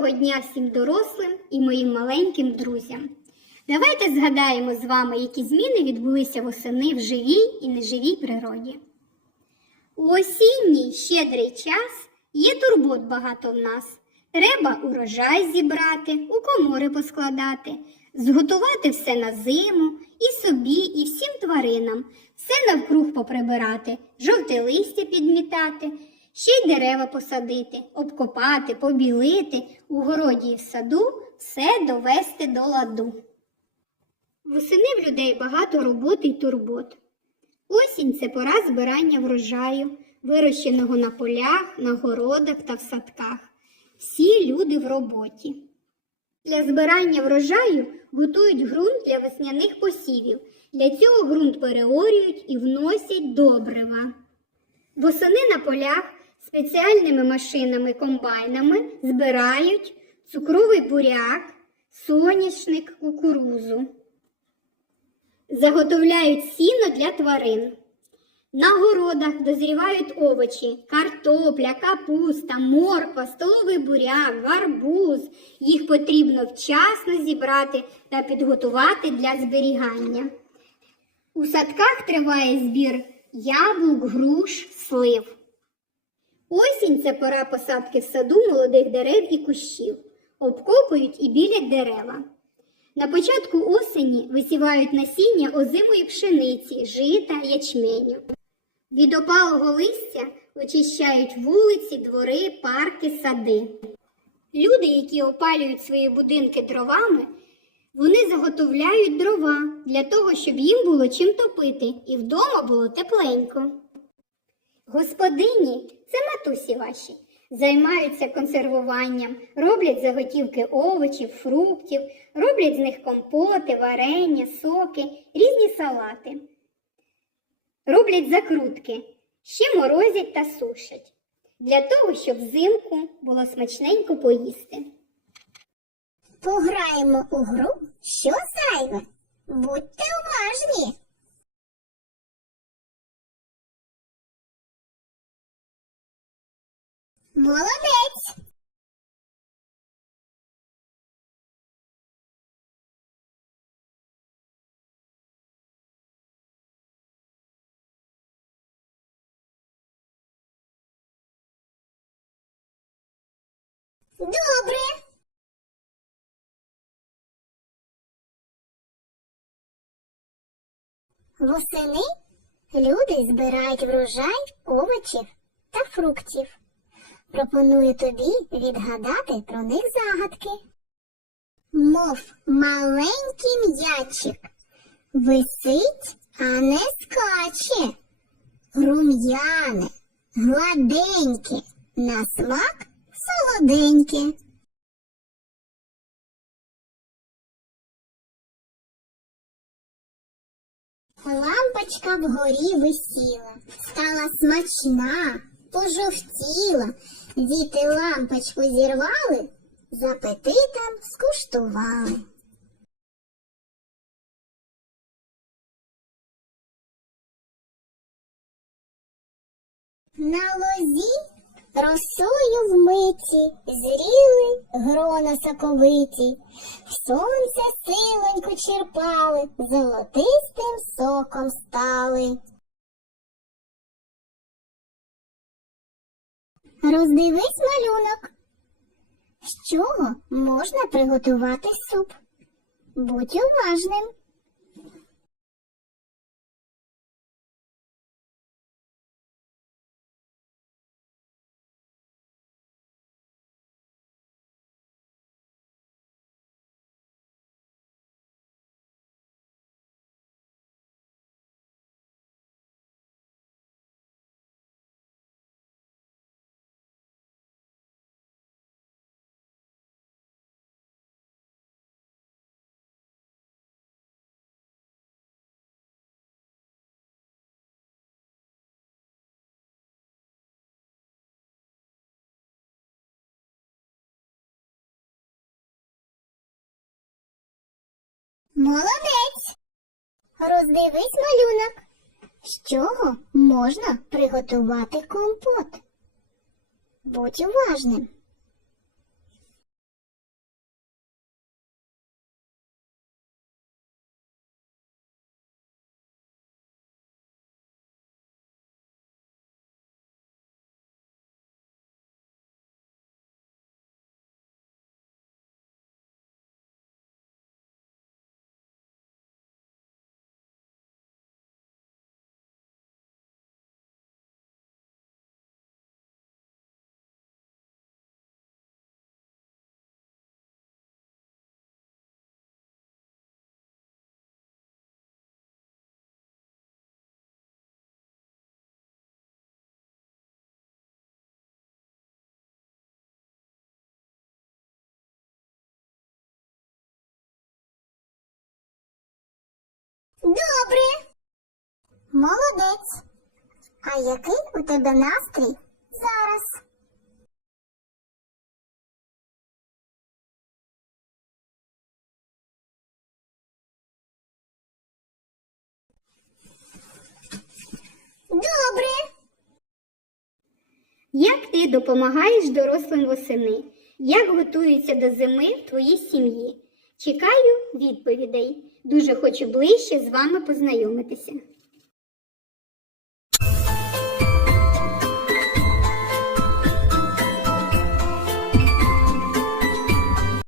Доброго дня всім дорослим і моїм маленьким друзям. Давайте згадаємо з вами, які зміни відбулися восени в живій і неживій природі. У осінній щедрий час є турбот багато в нас. Треба урожай зібрати, у комори поскладати, зготувати все на зиму і собі, і всім тваринам, все навкруг поприбирати, жовте листя підмітати, ще й дерева посадити, обкопати, побілити, у городі і в саду все довести до ладу. Восени в людей багато роботи й турбот. Осінь це пора збирання врожаю, вирощеного на полях, на городах та в садках. Всі люди в роботі. Для збирання врожаю готують ґрунт для весняних посівів. Для цього ґрунт переорюють і вносять добрива. Восени на полях спеціальними машинами-комбайнами збирають цукровий буряк, соняшник, кукурузу. Заготовляють сіно для тварин. На городах дозрівають овочі, картопля, капуста, морква, столовий буряк, гарбуз. Їх потрібно вчасно зібрати та підготувати для зберігання. У садках триває збір яблук, груш, слив. Осінь це пора посадки в саду молодих дерев і кущів. Обкопують і білять дерева. На початку осені висівають насіння озимої пшениці, жита, ячменю. Від опалого листя очищають вулиці, двори, парки, сади. Люди, які опалюють свої будинки дровами, вони заготовляють дрова для того, щоб їм було чим топити і вдома було тепленько. Господині це матусі ваші. Займаються консервуванням, роблять заготівки овочів, фруктів, роблять з них компоти, варення, соки, різні салати. Роблять закрутки, ще морозять та сушать. Для того, щоб взимку було смачненько поїсти. Пограємо у гру, що зайве. Будьте уважні. Молодець. Добре. Восени люди збирають врожай овочів та фруктів. Пропоную тобі відгадати про них загадки. Мов маленький м'ячик, висить, а не скаче. Рум'яне, гладеньке, на смак солоденьке. Лампочка вгорі висіла, стала смачна, пожовтіла. Діти лампочку зірвали, з апетитом скуштували. На лозі росою вмиті, зріли грона соковиті, сонце силонько черпали, золотистим соком стали. Роздивись малюнок. З чого можна приготувати суп? Будь уважним. Молодець. Роздивись малюнок. З чого можна приготувати компот? Будь уважним. Добре. Молодець. А який у тебе настрій зараз? Добре. Як ти допомагаєш дорослим восени? Як готуються до зими в твоїй сім'ї? Чекаю відповідей. Дуже хочу ближче з вами познайомитися.